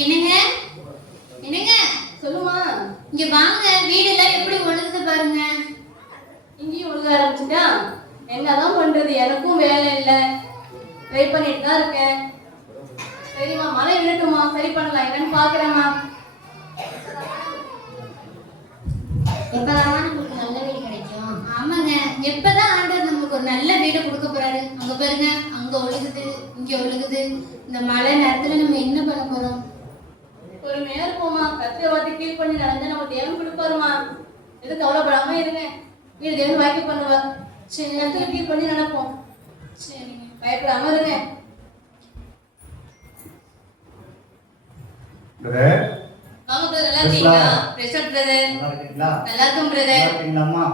என்னங்க என்னங்க சொல்லுமா. இங்க வாங்க, வீடு எல்லாம் எப்படி ஒழுகுது பாருங்க. இங்கேயும் ஒழுக ஆரம்பிச்சுட்டா என்னதான் பண்றது? எனக்கும் வேலை இல்லை, ட்ரை பண்ணிட்டு தான் இருக்கேன். சரிம்மா, மழை விழட்டுமா, சரி பண்ணலாம். என்னன்னு பாக்குறேம்மா. எப்பதான் நமக்கு நல்ல வீடு கிடைக்கும்? ஆமாங்க, எப்பதான் ஆண்டவர் நமக்கு ஒரு நல்ல வீடு கொடுக்க போறாரு. அங்க பாருங்க, அங்க ஒழுகுது, இங்க ஒழுகுது. இந்த மழை நேரத்துல நம்ம என்ன பண்ண போறோம்? பொறுமையா இருப்போமா. கத்திர வாட்டி கீழ் பண்ணி நடந்தா நம்ம தேவன் கொடுப்பாருமா. எது கவலைப்படாம இருங்க. வீடு தேவன் வாய்க்கு பண்ணுவார். சரி, நேரத்துல கீழ் பண்ணி நடப்போம். சரிங்க, பயப்படாம இருங்க. வாங்க பிரதர், நல்லா இருக்கீங்களா? Pressure brother. நல்லா இருக்கீங்களா? நல்லா இருக்கும் பிரதர். நல்லா இருக்கீங்களாம்மா?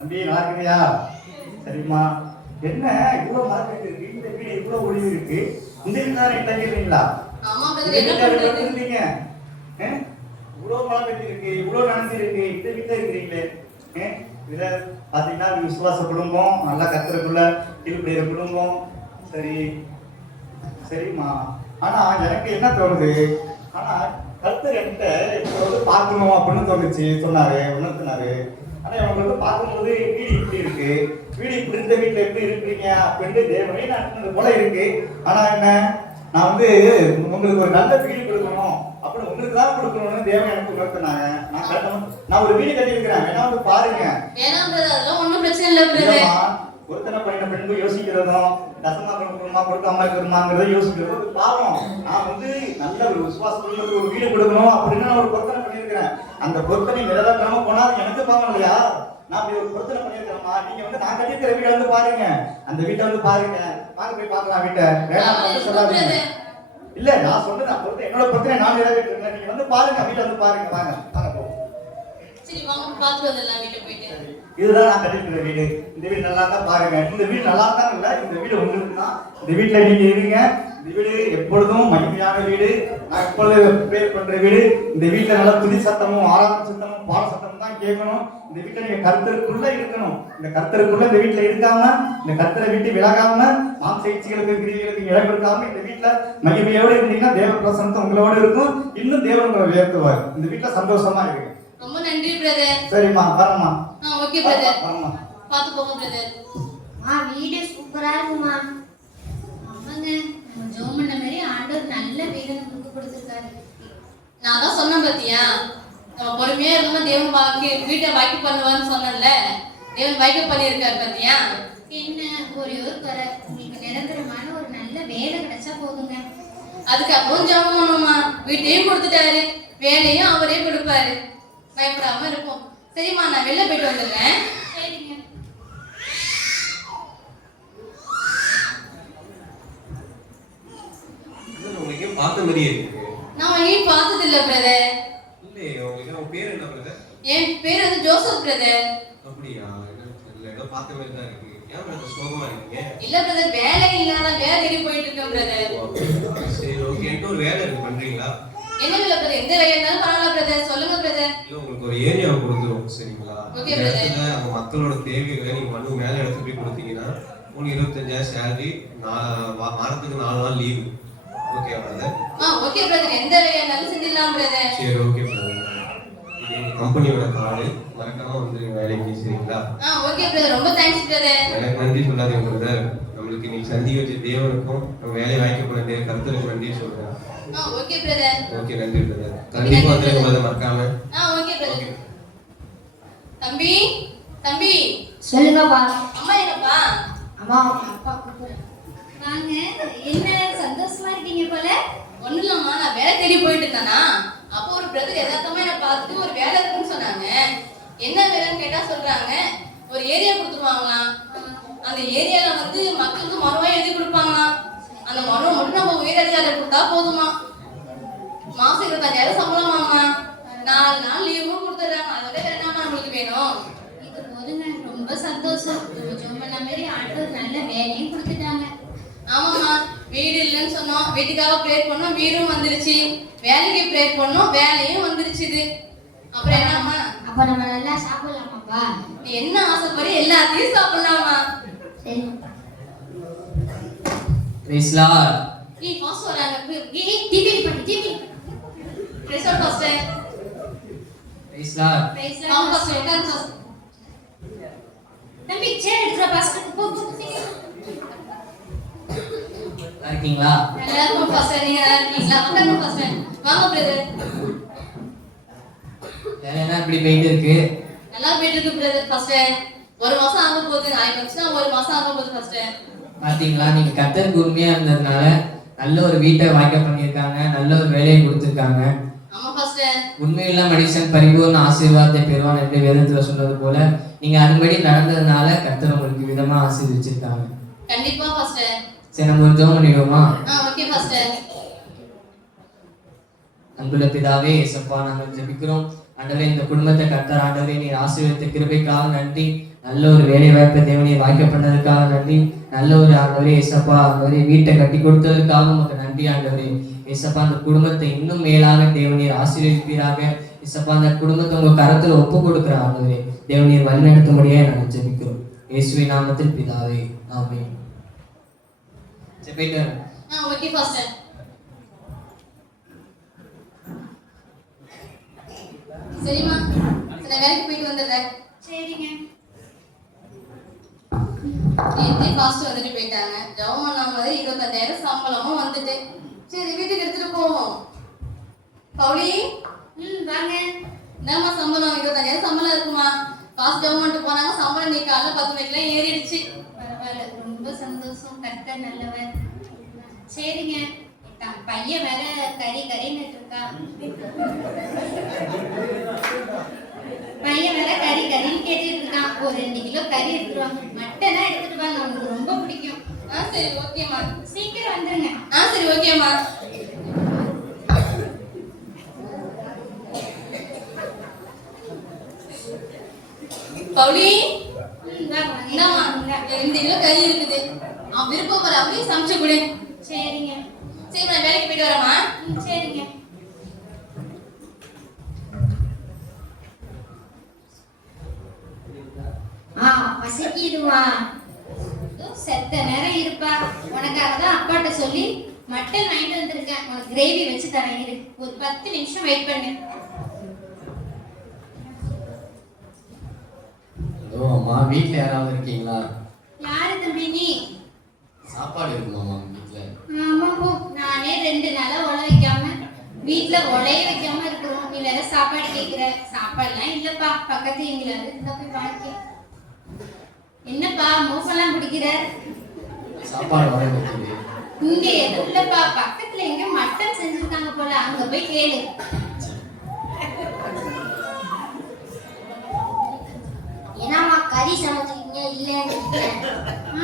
தம்பி நல்லா இருக்கீங்களா? சரிம்மா. என்ன இவ்வளவு மார்க்கெட் இருக்கு, இந்த வீடு இவ்வளவு ஒளிவு இருக்கு, இந்த வீட்டுல தங்கிடுறீங்களா? ஆமா பிரதர், என்ன பண்றது? இருந்தீங்க இவ்வளவு மார்க்கெட் இருக்கு, இவ்வளவு நடந்து இருக்கு, இந்த வீட்டுல இருக்கிறீங்களே. இத பாத்தீங்கன்னா விசுவாச குடும்பம், நல்லா கத்துறதுக்குள்ள கீழ்படுகிற குடும்பம். சரி சரிம்மா. ஆனா எனக்கு என்ன தோணுது, ஆனா கர்த்தர் என்கிட்ட எப்போது பார்க்கணும் அப்படின்னு தோணுச்சு, சொன்னாரு, உணர்த்தினாரு. ஆனா இவங்களுக்கு பார்க்கும்போது வீடு இப்படி இருக்கு, வீடு இப்படி இருந்த வீட்டுல எப்படி இருக்கிறீங்க அப்படின்ட்டு தேவனே நான் போல இருக்கு. ஆனா என்ன, நான் வந்து உங்களுக்கு ஒரு நல்ல வீடு கொடுக்கணும் அப்படின்னு உங்களுக்கு தான் கொடுக்கணும்னு தேவன் எனக்கு உணர்த்தினாங்க. நான் ஒரு வீடு கட்டியிருக்கிறேன், வேணா வந்து பாருங்க. வேணாம் பிரதர், அதெல்லாம் ஒண்ணும் பிரச்சனை இல்லை பிரதர். ஒருத்தனை பண்ணின பெண்கள் யோசிக்கிறதும் தசமா கொடுக்கணுமா கொடுக்காம இருக்கணுமாங்கிறத யோசிக்கிறது பாவம். நான் வந்து நல்ல ஒரு விசுவாசத்துக்கு ஒரு வீடு கொடுக்கணும் அப்படின்னு நான் ஒரு பொருத்தனை பண்ணியிருக்கிறேன். அந்த பொருத்தனை நிறைவேற்றாம போனா அது எனக்கு பாவம் இல்லையா? நான் அப்படி ஒரு பொருத்தனை பண்ணியிருக்கிறேம்மா. நீங்க வந்து நான் கட்டியிருக்கிற வீட்டை வந்து பாருங்க, அந்த வீட்டை வந்து பாருங்க, வாங்க போய் பார்க்கலாம் வீட்டை. வேணாம் வந்து சொல்லாதீங்க. இல்ல, நான் சொன்னது என்னோட பொருத்தனை நான் நிறைவேற்றிருக்கேன். நீங்க வந்து பாருங்க, வீட்டை வந்து பாருங்க. வாங்க வாங்க போ. சரி வாங்க, பார்த்து வந்துடலாம் வீட்டை போயிட்டு. இதுதான் நான் கட்டிருக்கிற வீடு. இந்த வீடு நல்லா தான் பாருங்க. இந்த வீடு நல்லா தான் இல்ல, இந்த வீடு உங்களுக்கு தான். இந்த வீட்டுல நீங்க இருங்க. இந்த வீடு எப்பொழுதும் மகிமையான வீடு. நான் எப்பொழுது ப்ரேயர் பண்ற வீடு. இந்த வீட்டுல நல்ல துதி சத்தமும் ஆராதனை சத்தமும் பாட சத்தமும் தான் கேட்கணும். இந்த வீட்டுல நீங்க கர்த்தருக்குள்ள இருக்கணும். இந்த கர்த்தருக்குள்ள இந்த வீட்டுல இருக்காம, இந்த கர்த்தரை விட்டு விலகாம, மாம்ச இச்சைகளுக்கு கிரியைகளுக்கு இடம் கொடுக்காம இந்த வீட்டுல மகிமையோடு இருந்தீங்கன்னா தேவ பிரசன்னத்தை உங்களோட இருக்கும். இன்னும் தேவன் உங்களை உயர்த்துவார். இந்த வீட்டுல சந்தோஷமா இருக்கு. ரொம்ப நன்றி பிரதர். சரிம்மா, வரமா. ஓகே பிரதர், வரமா. பாத்து போங்க பிரதர். வீடு சூப்பரா இருக்குமா. ஆமாங்க, நம்ம ஜோம் பண்ண மாதிரி ஆண்டவர் நல்ல வீடு நமக்கு கொடுத்துருக்காரு. நான் தான் சொன்னேன் பாத்தியா, நம்ம பொறுமையா இருந்தா தேவன் வீட்டை வாய்க்கு பண்ணுவான்னு சொன்னேன்ல, தேவன் வாய்க்கு பண்ணியிருக்காரு பாத்தியா. என்ன ஒரே ஒரு குறை, உங்களுக்கு நிரந்தரமான ஒரு நல்ல வேலை கிடைச்சா போதுங்க. அதுக்கப்புறம் ஜெபம் பண்ணுமா. வீட்டையும் கொடுத்துட்டாரு, வேலையும் அவரே கொடுப்பாரு. பயப்படாம இருப்போம். சரிம்மா, நான் வெளில போயிட்டு வந்துடுறேன். சரிங்க. உங்களுக்கு பார்த்த மாதிரியே இருக்கு. நான் எங்கேயும் பார்த்தது இல்ல பிரதர். இல்லையே, உங்களுக்கு உங்க பேர் என்ன பிரதர்? என் பேர் வந்து ஜோசப் பிரதர். அப்படியா? இல்ல, ஏதோ பார்த்த மாதிரி தான் இருக்கு. ஏன் பிரதர் சோகமா இருக்கீங்க? இல்ல பிரதர், வேலை இல்லாத வேலை தேடி போயிட்டு இருக்கேன் பிரதர். சரி, ஓகே. எனக்கு ஒரு வேலை இருக்கு, பண்றீங்களா? என்ன வேலை பிரதர்? எந்த வேலை இருந்தாலும் பரவாயில்ல பிரதர், சொல்லுங்க பிரதர். இல்ல, உங்களுக்கு ஒரு ஏரியாவை கொடுத்துரும், சரிங்களா? ஓகே இந்த பிரதர். இடத்துல அவங்க மக்களோட தேவைகளை நீங்க மனு மேல எடுத்து போய் கொடுத்தீங்கன்னா 25,000 சேலரி, வாரத்துக்கு 4 நாள் leave. Okay brother? Okay brother, எந்த வேலையா இருந்தாலும் செஞ்சிடலாம் பிரதர். சரி, ஓகே பிரதர். இது எங்க கம்பெனியோட கார்டு, மறக்காம வந்து வேலைக்கு, சரிங்களா? ஓகே பிரதர், ரொம்ப தேங்க்ஸ் பிரதர். எனக்கு நன்றி சொல்லாதீங்க பிரதர். நம்மளுக்கு நீ சந்திக்க வச்ச தேவனுக்கும் நம்ம வேலை வாய்க்க போன கருத்துக்கு நன்றி சொல்றேன். Okay brother. ஓகே, நன்றி பிரதர். கண்டிப்பா வந்துருங்க பிரதர், மறக்காம. Okay brother. தம்பி தம்பி, சொல்லுங்கப்பா. அம்மா எங்கப்பா? அம்மா அப்பா கூப்பிடுறேன். வாங்க, என்ன சந்தோஷமா இருக்கீங்க போல. ஒண்ணும் இல்லம்மா, நான் வேலை தேடி போயிட்டு இருந்தானா, அப்போ ஒரு பிரதர் யதார்த்தமா என்ன பார்த்துட்டு ஒரு வேலை இருக்குன்னு சொன்னாங்க. என்ன வேலைன்னு கேட்டா சொல்றாங்க, ஒரு ஏரியா கொடுத்துருவாங்களாம். அந்த ஏரியால வந்து மக்களுக்கு மரமா எழுதி கொடுப்பாங்களாம். அந்த மரம் மட்டும் நம்ம உயரதிகாரி கொடுத்தா போதுமா. மாசம் 25,000 சம்பளமாமா. 4 நாள் லீவும் கொடுத்துறாங்க. அதோட வேற என்ன நம்மளுக்கு வேணும்? இது போதுங்க, ரொம்ப சந்தோஷம். ஜோம் பண்ண மாதிரி ஆண்டவர் நல்ல வேலையும் கொடுத்துட்டாங்க. ஆமாம்மா, வீடு இல்லைன்னு சொன்னோம், வீட்டுக்காக ப்ரேயர் பண்ணோம், வீடும் வந்துருச்சு. வேலைக்கு ப்ரேயர் பண்ணோம், வேலையும் வந்துருச்சு. அப்புறம் என்னம்மா? அப்ப நம்ம நல்லா சாப்பிடலாமாப்பா? நீ என்ன ஆசைப்படி எல்லாத்தையும் சாப்பிடலாமா. சரி. Praise lord. பாஸ் வராங்க. டிவி பண்ணு, TV praise lord pastor. Praise lord. வாங்க பாஸ்டர், உட்காருங்க பாஸ்டர். தம்பி சேர் எடுத்துற பாஸ்டர். போ போ சீக்கிரம். நல்லா இருக்கீங்களா? நல்லா இருக்கும் பாஸ்டர். நீங்க நல்லா இருக்கீங்களா? உட்காருங்க பாஸ்டர். வாங்க பிரதர். வேற என்ன இப்படி போயிட்டு இருக்கு? நல்லா போயிட்டு இருக்கு பிரதர் பாஸ்டர். ஒரு மாசம் ஆக போகுது. நாளைக்கு வந்துச்சுன்னா ஒரு மாசம் ஆக போகுது பாஸ்டர். பாத்தீங்களா, நீங்க கர்த்தருக்கு உண்மையா இருந்ததுனால நல்ல ஒரு வீட்டை வாய்க்க பண்ணியிருக்காங்க, நல்ல ஒரு வேலையை கொடுத்துருக்காங்க. ஆமா பாஸ்டர். உண்மையுள்ள மனுஷன் பரிபூர்ண ஆசீர்வாதத்தை பெறுவான் என்று வேதத்துல சொன்னது போல நீங்க அதுபடி நடந்ததுனால கர்த்தர் உங்களுக்கு விதமா ஆசீர்வதிச்சிருக்காங்க. கண்டிப்பா பாஸ்டர். சரி, நம்ம ஒரு ஜெபம் பண்ணிடுவோமா? Okay pastor. அன்புள்ள பிதாவே, இயேசப்பா, நாங்கள் ஜெபிக்கிறோம். ஆண்டவரே, இந்த குடும்பத்தை கர்த்தர் ஆண்டவரே நீர் ஆசீர்வதித்த கிருபைக்காக நன்றி. நல்ல ஒரு வேலை வாய்ப்பை தேவனை வாய்க்க பண்ணதுக்காக நன்றி. நல்ல ஒரு ஆண்டவரே இயேசப்பா, ஆண்டவரே வீட்டை கட்டி கொடுத்ததுக்காக உங்களுக்கு நன்றி. ஆண்டவரே இயேசப்பா, அந்த குடும்பத்தை இன்னும் மேலாக தேவனீர் ஆசீர்வதிப்பீராக. இயேசப்பா, அந்த குடும்பத்தை உங்க கரத்துல ஒப்பு கொடுக்கிற ஆண்டவரே தேவனீர் வழிநடத்தும்படியே நாங்கள் ஜெபிக்கிறோம். இயேசுவின் நாமத்தில் பிதாவே, ஆமென். சரி, போயிட்டு வரேன். Okay pastor. சரிம்மா, நான் வேலைக்கு போயிட்டு வந்துடுறேன். சரிங்க. நேத்தே பாஸ்டர் வந்துட்டு போயிட்டாங்க. ஜெபம் பண்ணாம மாதிரி 25,000 சம்பளமும் வந்துட்டு. சரி, வீட்டுக்கு எடுத்துட்டு போவோம். பவுலி, வாங்க. என்னம்மா சம்பளம்? 25,000 சம்பளம் இருக்குமா? காசு ஜெபம் பண்ணிட்டு போனாங்க. சம்பளம் நீ காலைல 10 மணிக்கெல்லாம் ஏறிடுச்சு. பரவாயில்ல, ரொம்ப சந்தோஷம். கர்த்தர் நல்லவர். சரிங்க. பையன் வேற கறின்னு இருக்கான். பையன் வேற கறின்னு கேட்டுட்டு இருக்கான். ஒரு 2 கிலோ கறி எடுத்துருவாங்க. மட்டனா எடுத்துட்டு வாங்க, அவனுக்கு ரொம்ப பிடிக்கும். சரி ஓகேம்மா. சீக்கிரம் வந்துருங்க. சரி ஓகேம்மா. பவுலி, என்னம்மா? 2 கிலோ கறி இருக்குது. அவன் விருப்பம் போற அப்படியே சமைச்சு கொடு. சரிங்க. சரி, நான் வேலைக்கு போயிட்டு வரேம்மா. சரிங்க. பசிக்கிடுவா. செத்த நேரம் இருப்பா. உனக்காக தான் அப்பாட்ட சொல்லி மட்டன் வாங்கிட்டு வந்திருக்கேன். உனக்கு கிரேவி வச்சு தரேன். இரு, ஒரு 10 நிமிஷம் வெயிட் பண்ணு. ஹலோ அம்மா, வீட்ல யாராவது இருக்கீங்களா? யாரு தம்பி நீ? சாப்பாடு இருக்குமாம்மா வீட்ல? ஆமா போ. நானே 2 நாளா உழ வைக்காம வீட்டுல உலைய வைக்காம இருக்கிறோம். நீ வேற சாப்பாடு கேக்குற. சாப்பாடுலாம் இல்லப்பா. பக்கத்து எங்களாவது இருந்தா போய் வாங்கி. என்னப்பா மூக்கெல்லாம் பிடிக்கிற? சாப்பாடு வர வைக்குது. இங்க எதுவும் இல்லப்பா. பக்கத்துல எங்க மட்டன் செஞ்சிருக்காங்க போல, அங்க போய் கேளு. என்னம்மா கறி சமைச்சிருக்கீங்க இல்லைன்னு?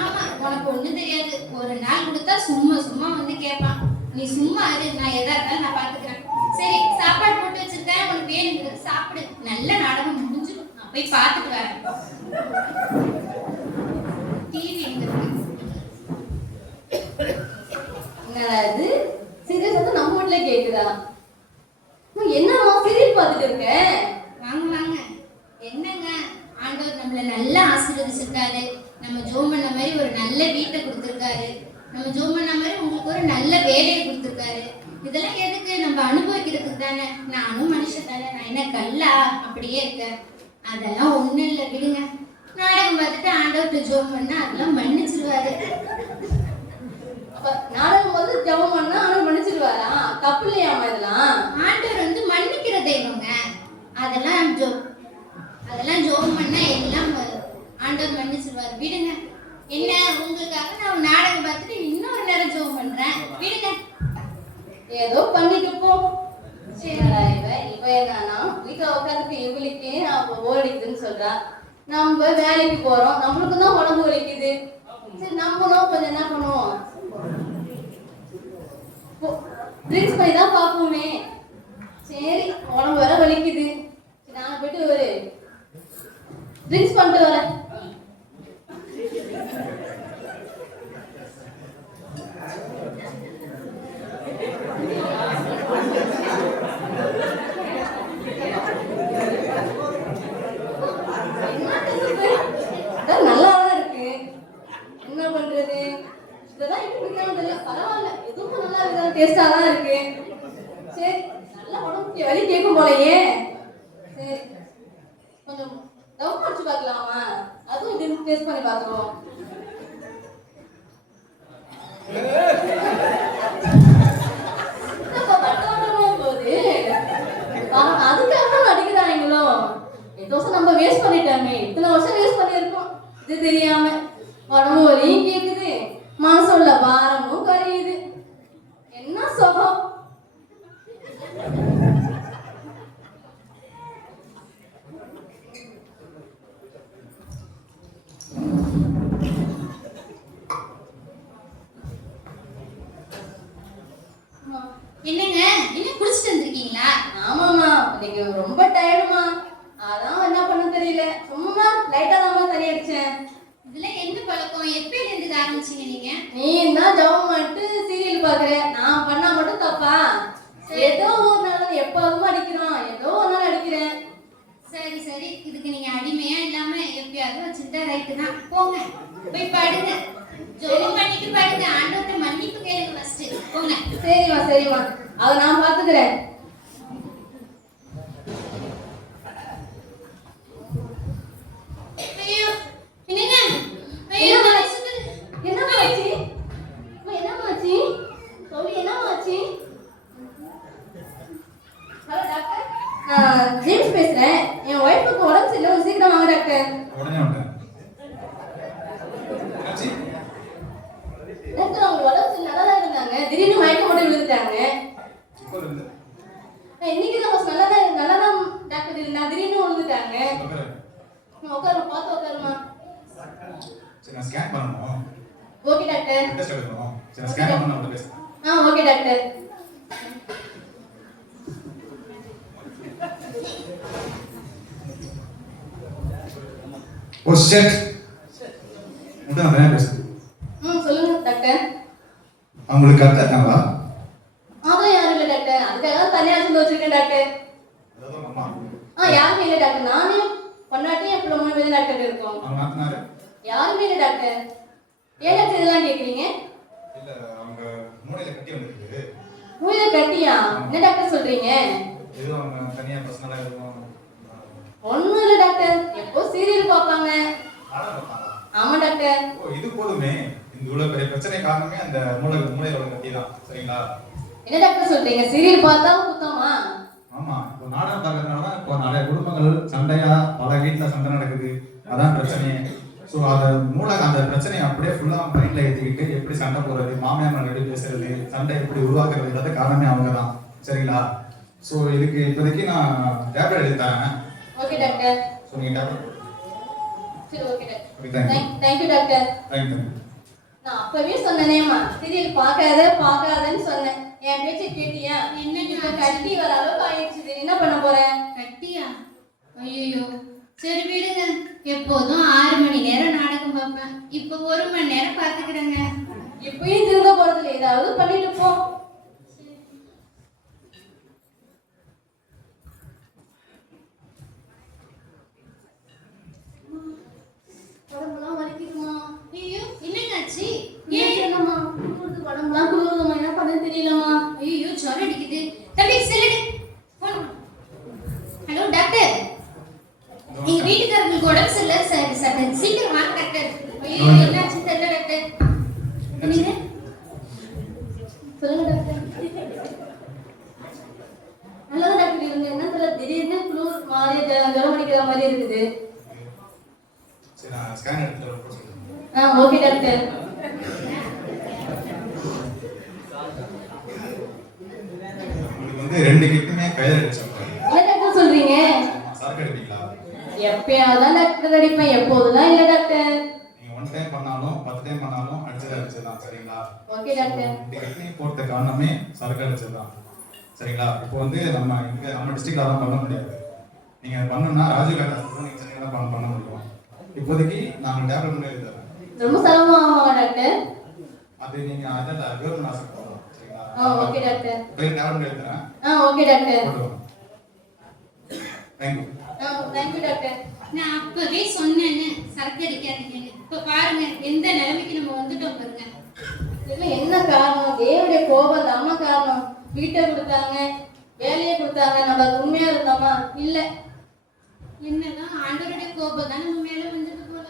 ஆமா, உனக்கு ஒண்ணும் தெரியாது. ஒரு நாள் கொடுத்தா சும்மா சும்மா வந்து கேட்பான். நீ சும்மா இரு, நான் எதா இருந்தாலும் நான் பாத்துக்கிறேன். சரி, சாப்பாடு போட்டு வச்சிருக்கேன். உனக்கு வேணுங்கிறது சாப்பிடு. நல்ல நாடகம் முடிஞ்சிடும். நான் போய் பார்த்துட்டு வரேன். டிவி எங்க இருக்கு? என்னடா இது? சீரியஸ் வந்து நம்ம வீட்ல கேக்குதா? என்னம்மா சீரியல் பார்த்துட்டு இருக்க? வாங்க வாங்க. என்னங்க, ஆண்டவர் நம்மள நல்லா ஆசீர்வதிச்சிருக்காரு. நம்ம ஜோம் பண்ண மாதிரி ஒரு நல்ல வீட்டை கொடுத்துருக்காரு. நம்ம ஜோம் பண்ண மாதிரி உங்களுக்கு ஒரு நல்ல வேலையை கொடுத்துருக்காரு. இதெல்லாம் எதுக்கு? நம்ம அனுபவிக்கிறதுக்கு தானே. நானும் மனுஷன் தானே. நான் என்ன கல்லா அப்படியே இருக்கேன்? அதெல்லாம் ஒண்ணும் இல்லை, விடுங்க. நாடகம் பார்த்துட்டு ஆண்டவர்கிட்ட ஜோம் பண்ணா அதெல்லாம் மன்னிச்சிருவாரு. அப்ப நாடகம் வந்து ஜெபம் பண்ணா ஆண்டவர் மன்னிச்சிடுவாரா? தப்பு இல்லையாமா இதெல்லாம்? ஆண்டவர் வந்து மன்னிக்கிற தெய்வங்க. அதெல்லாம் ஜோம் பண்ணா எல்லாம் ஆண்டவர் மன்னிச்சிருவாரு. விடுங்க. என்ன, உங்களுக்காக நான் நாடகம் பார்த்துட்டு இன்னொரு நேரம் ஜோம் பண்றேன். விடுங்க. ஏதோ பண்ணிட்டு போ. இப்ப என்னன்னா வீட்டுல உட்காந்துட்டு இவளுக்கே நான் போர் அடிக்குதுன்னு சொல்றா. நம்ம வேலைக்கு போறோம், நம்மளுக்கு தான் உடம்பு வலிக்குது. சரி, நம்மளும் கொஞ்சம் என்ன பண்ணுவோம், ட்ரிங்க்ஸ் பண்ணி தான் பார்ப்போமே. சரி, உடம்பு வர வலிக்குது. சரி, நான் போயிட்டு ஒரு ட்ரிங்க்ஸ் பண்ணிட்டு வரேன். நல்லாதான் இருக்கு. என்ன பண்றது? இதெல்லாம் எப்படி குடிக்காம தெரியல. பரவாயில்ல, எதுவும் நல்லா இருக்கு, டேஸ்டா தான் இருக்கு. சரி, நல்லா உடம்பு என் வலி கேட்கும் போலயே. சரி கொஞ்சம் டவுட் அடிச்சு பார்க்கலாமா? அதுவும் இப்படி டெஸ்ட் பண்ணி பார்த்துருவோம். அதுக்காக நடிக்கிறாங்களோ? எத்தனை வருஷம் நம்ம வேஸ்ட் பண்ணிட்டோமே, இத்தனை வருஷம் வேஸ்ட் பண்ணியிருக்கோம். இது தெரியாம உடம்பு வலியும் கேக்குது, மனசு உள்ள பாரமும் குறையுது. என்ன சுகம்? என்னங்க இன்னும் குடிச்சிட்டு வந்திருக்கீங்களா? ஆமாமா, இன்னைக்கு ரொம்ப டயர்டுமா, அதான் என்ன பண்ண தெரியல. சும்மா லைட்டா தான் தண்ணி அடிச்சேன். இதுல என்ன பழக்கம்? எப்பயில இருந்து ஆரம்பிச்சீங்க நீங்க? நீ தான் ஜாப் பண்ணிட்டு சீரியல் பாக்குற, நான் பண்ணா மட்டும் தப்பா? ஏதோ ஒரு நாள் எப்போதும் அடிக்கிறோம், ஏதோ ஒரு நாள் அடிக்கிறேன். சரி சரி, இதுக்கு நீங்க அடிமையா இல்லாம எப்பயாவது வச்சுட்டா ரைட்டு தான். போங்க போய் படுங்க, ஜோம் பண்ணிட்டு படுங்க. ஆண்டவர்கிட்ட மன்னிப்பு கேளுங்க ஃபர்ஸ்ட். போங்க. சரிம்மா சரிம்மா, அதை நான் பாத்துக்கிறேன். ஐயோ என்னங்க? ஐயோ என்னம்மா ஆச்சு? என்னம்மா ஆச்சு? சொல்லு, என்னம்மா ஆச்சு? ஹலோ டாக்டர், நான் ஜேம்ஸ் பேசுறேன். என் ஒய்ஃபுக்கு உடம்பு சரியில்லை, ஒரு சீக்கிரம் வாங்க டாக்டர். உடனே வந்தேன். என்னாச்சு? டாக்டர் அவங்க உடம்பு சரி நல்லா தான் இருந்தாங்க, திடீர்னு மயக்கம் போட்டு விழுந்துட்டாங்க. இப்போ இருந்து இன்னைக்கு தான் நல்லா தான் டாக்டர் இருந்தா, திடீர்னு விழுந்துட்டாங்க. உட்காருமா, பார்த்து உட்காருமா. சரி, நான் ஸ்கேன் பண்ணணும். Okay doctor. டெஸ்ட் எடுக்கணும். சரி, நான் ஸ்கேன் பண்ண நான் பேசுறேன். Okay doctor. Oh shit. முட்டை நான் பேசுறேன். சொல்லுங்க டாக்டர். அவங்களுக்கு கரெக்டா இருக்காங்களா? அதான் யாரும் இல்லை டாக்டர், அதுக்காக தனியாக சொல்லி வச்சிருக்கேன் டாக்டர். அதாவது அம்மா. யாருமே இல்லை டாக்டர், நானே பொண்ணாட்டியும் என் 3 பேர் டாக்டர் இருக்கோம். அவங்க மாத்தினாரு? யாருமே இல்லை டாக்டர். ஏன் டாக்டர் இதெல்லாம் கேட்குறீங்க? இல்ல, அவங்க மூளையில கட்டி வந்திருக்கு. மூளையில கட்டியா? என்ன டாக்டர் சொல்றீங்க? ஏதோ அவங்க தனியா பர்சனலா இருக்கும். ஒன்றும் இல்லை டாக்டர், எப்போ சீரியல் பார்ப்பாங்க. ஆனா பார்த்தாங்களா? ஆமா டாக்டர். ஓ, இது போதுமே. இந்த இவ்வளவு பெரிய பிரச்சனை காரணமே அந்த மூளையில உள்ள கட்டி தான். சரிங்களா? என்ன டாக்டர் சொல்றீங்க? சீரியல் பார்த்தா குத்தமா? ஆமா, இப்போ நாடகம் பார்க்கறதுனால தான் இப்போ நிறைய குடும்பங்கள் சண்டையா, பல வீட்டுல சண்டை நடக்குது. அதான் பிரச்சனையே. ஸோ அதை அந்த பிரச்சனையை அப்படியே ஃபுல்லா மைண்ட்ல ஏற்றிக்கிட்டு எப்படி சண்டை போடுறது, மாமியார் மேல எப்படி பேசுறது, சண்டை எப்படி உருவாக்குறது, காரணமே அவங்க தான். சரிங்களா? ஸோ இதுக்கு இப்போதைக்கு நான் டேப்லெட் எழுதி தரேன். Okay doctor. ஸோ நீங்க டேப்லெட். சரி okay doctor. Okay, thank you. Thank you doctor. Thank you. நான் அப்பவே சொன்னேனேம்மா, சீரியல் பார்க்காதன்னு சொன்னேன். என் பேச்சை கேட்டியா? என்னங்க கட்டி வர அளவுக்கு ஆயிடுச்சு, என்ன பண்ண போறேன்? கட்டியா? ஐயோ சரி விடுங்க. எப்போதும் 6 மணி நேரம் நாடகம் பார்ப்பேன், இப்போ 1 மணி நேரம் பார்த்துக்கிறேங்க. இப்பயும் திருந்த போறதுல ஏதாவது பண்ணிட்டு போ. உடம்புலாம் வலிக்குதுமா. ஐயோ என்னங்காச்சு? ஏன் என்னம்மா உடம்புலாம் குளிருதுமா, என்ன பண்ண தெரியலமா. ஐயோ ஜுரம் அடிக்குது. தம்பி செல்லுடு போன். ஹலோ டாக்டர், எங்க வீட்டுக்காரங்களுக்கு உடம்பு சரியில்லை, சீக்கிரம் வாங்க டாக்டர். ஐயோ என்னாச்சு தெரியல டாக்டர். நீங்க சொல்லுங்க டாக்டர். நல்லதான் டாக்டர் இருங்க, என்ன தெரியல, திடீர்னு குளிர் மாதிரி ஜுரம் அடிக்கிற மாதிரி இருக்குது. சரி, நான் ஸ்கேன் எடுத்துட்டு வரேன் சொல்லுங்க. Okay doctor. உங்களுக்கு வந்து 2 கிட்டுமே கையில அடிச்சாங்க. என்ன டாக்டர் சொல்றீங்க? சரக்கு அடிப்பீங்களா? எப்பயாவது டாக்டர் அடிப்பேன், எப்போதுதான் இல்ல டாக்டர். நீங்க 1 டைம் பண்ணாலும் 10 டைம் பண்ணாலும் அடிச்சதுதான். சரிங்களா? Okay doctor. 2 கிட்னி போட்ட காரணமே சரக்கு அடிச்சதுதான். சரிங்களா? இப்போ வந்து நம்ம டிஸ்ட்ரிக்ட்ல தான் பண்ண முடியாது. நீங்க பண்ணணும்னா ராஜீவ் காந்தி ஹாஸ்பிட்டல் நீங்க சென்னையில பண்ண முடியும். இப்போதைக்கு நாங்கள் டேப்லெட் பண்ணி எழுதுறோம். ரொம்ப சிரமமாகுமா டாக்டர்? அது நீங்க அதான் கவர்மெண்ட் ஹாஸ்பிட்டல் போகணும். சரிங்களா? Okay doctor. போய் டேப்லெட் எழுதுறேன். Okay doctor. போடுவோம். தேங்க்யூ. Thank you doctor. நான் அப்பவே சொன்னேன்னு சரக்கு அடிக்காதீங்கன்னு. இப்ப பாருங்க எந்த நிலைமைக்கு நம்ம வந்துட்டோம் பாருங்க. இதுல என்ன காரணம்? தேவனுடைய கோபம் தாமா காரணம். வீட்டை கொடுத்தாங்க, வேலையை கொடுத்தாங்க, நம்ம அது உண்மையா இருந்தோமா? இல்ல. என்னதான் ஆண்டவருடைய கோபம் தான் நம்ம மேல வந்தது போல.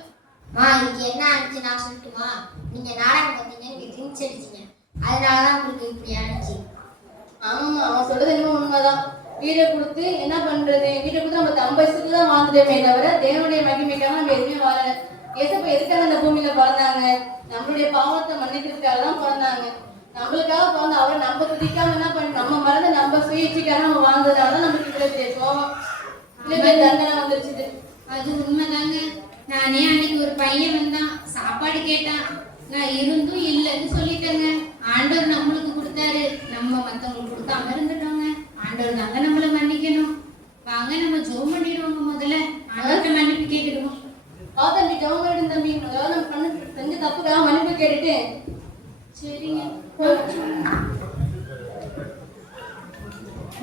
இதுக்கு என்ன ஆச்சு நான் சொல்லட்டுமா? நீங்க நாடகம் பார்த்தீங்க, நீங்க ட்ரிங்க்ஸ் அடிச்சீங்க, அதனாலதான் உங்களுக்கு இப்படி ஆனிச்சு. ஆமாம்மா, அவன் சொல்றது என்னமோ உண்மைதான். வீடை கொடுத்து என்ன பண்றது? வீட்டை கொடுத்து நம்ம 50 வயசுக்கு தான் வாழ்ந்துட்டோமே தவிர தேவனுடைய மகிமைக்காக நம்ம எதுவுமே வாழல. ஏசப்பா எதுக்காக அந்த பூமியில பிறந்தாங்க? நம்மளுடைய பாவத்தை மன்னிக்கிறதுக்காக தான் பிறந்தாங்க. நம்மளுக்காக பிறந்த அவரை நம்ம துதிக்காம என்ன பண்ணி நம்ம மறந்து நம்ம சுயேட்சைக்காக நம்ம வாழ்ந்ததுனாலதான் நமக்கு இவ்வளவு பெரிய கோபம், இவ்வளவு பெரிய தண்டனை வந்துருச்சுது. அது உண்மைதாங்க. நானே அன்னைக்கு ஒரு பையன் வந்தான், சாப்பாடு கேட்டான். நான் இருந்தும் இல்லைன்னு சொல்லிட்டேங்க. ஆண்டவர் நம்மளுக்கு கொடுத்தாரு, நம்ம மத்தவங்களுக்கு கொடுக்காம இருந்துட்டோங்க. ஆண்டவர் தாங்க நம்மள மன்னிக்கணும். வாங்க நம்ம ஜெபம் பண்ணிடுவோங்க. முதல்ல ஆண்டவர்கிட்ட மன்னிப்பு கேட்டுடுவோம். தம்பி ஜெபம் பண்ணிடும் தம்பி. நம்ம பண்ண செஞ்ச தப்புக்காக மன்னிப்பு கேட்டுட்டு சரிங்க.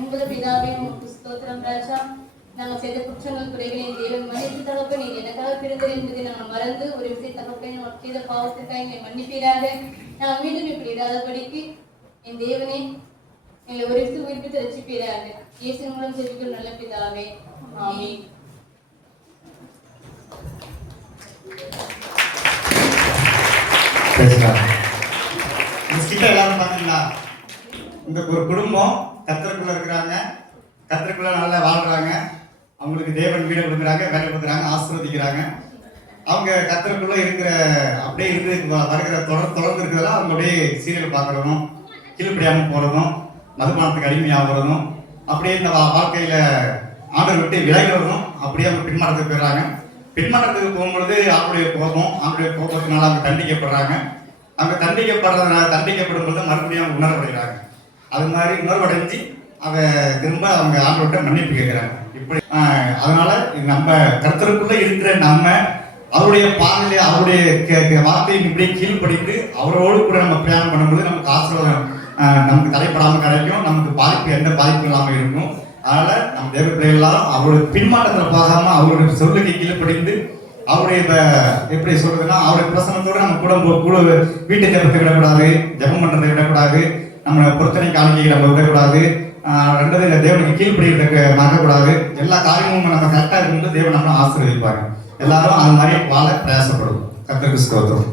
உங்களை பிதாவே உமக்கு ஸ்தோத்திரம் ராஜா. நாங்கள் செய்த குற்றங்கள் குறைகளை தேவன் மன்னித்து தகப்ப நீர் எனக்காக பிறந்தது என்பதை நாங்கள் மறந்து ஒரு விஷயம் தகப்பை நம்ம செய்த பாவத்துக்காக எங்களை மன்னிப்பீராக. நாங்கள் மீண்டும் இப்படி இடாதபடிக்கு என் தேவனே எங்களை ஒரு விஷயம் உயிர்ப்பித்து ரசிப்பீராக. இயேசு மூலம் ஜெபிக்கும் நல்ல பிதாவே, ஆமென். கிட்ட எல்லாரும் பாத்தீங்களா? இந்த ஒரு குடும்பம் கர்த்தருக்குள்ள இருக்கிறாங்க, கர்த்தருக்குள்ள நல்லா வாழ்றாங்க. அவங்களுக்கு தேவன் வீடு கொடுக்குறாங்க, வேலை கொடுக்குறாங்க, ஆசீர்வதிக்கிறாங்க. அவங்க கர்த்தருக்குள்ள இருக்கிற அப்படியே இருந்து வருகிற தொடர்ந்து இருக்கிறதெல்லாம் அவங்களுடைய சீரியல் பார்க்கறதும், கீழ்ப்படியாம போறதும், மதுபானத்துக்கு அடிமையாகிறதும், அப்படியே இந்த வாழ்க்கையில ஆண்டவர் விட்டு விலகிறதும் அப்படியே அவங்க பின்மாற்றத்துக்கு போயிடுறாங்க. பின்மாற்றத்துக்கு போகும்பொழுது அவங்களுடைய கோபத்தினால அவங்க தண்டிக்கப்படுறாங்க. அவங்க தண்டிக்கப்படும் பொழுது மறுபடியும் அவங்க உணர்வடைகிறாங்க. அது மாதிரி உணர்வடைஞ்சு திரும்ப அவங்க ஆண்டவர்கிட்ட மன்னிப்பு கேட்கிறாங்க. இப்படி அதனால நம்ம கர்த்தருக்குள்ள இருக்கிற நம்ம அவருடைய பாதையில அவருடைய வார்த்தையை இப்படி கீழ்படித்து அவரோடு கூட நம்ம பிரயாணம் பண்ணும்போது நமக்கு ஆசீர்வாதம் நமக்கு தலைப்படாமல் கிடைக்கும். நமக்கு எந்த பாதிப்பும் இல்லாமல் இருக்கும். அதனால நம்ம தேவ பிள்ளைகள் அவருடைய பின்மாற்றத்தில் போகாம அவருடைய சொல்லுக்கு கீழ்படிந்து அவருடைய எப்படி சொல்றதுன்னா அவருடைய பிரசனத்தோடு நம்ம கூட வீட்டை ஜபத்தை விடக்கூடாது, ஜபம் பண்றதை விடக்கூடாது, நம்ம பொருத்தனை காணிக்கையை நம்ம விடக்கூடாது, ரெண்டாவது தேவனுக்கு கீழ்படிக்கிறதுக்கு மறக்கக்கூடாது. எல்லா காரியமும் நம்ம கரெக்டாக இருக்கும்போது தேவன் நம்மளும் ஆசீர்வதிப்பாங்க. எல்லாரும் அது மாதிரி வாழ பிரயாசப்படும். கர்த்தருக்கு ஸ்தோத்திரம்.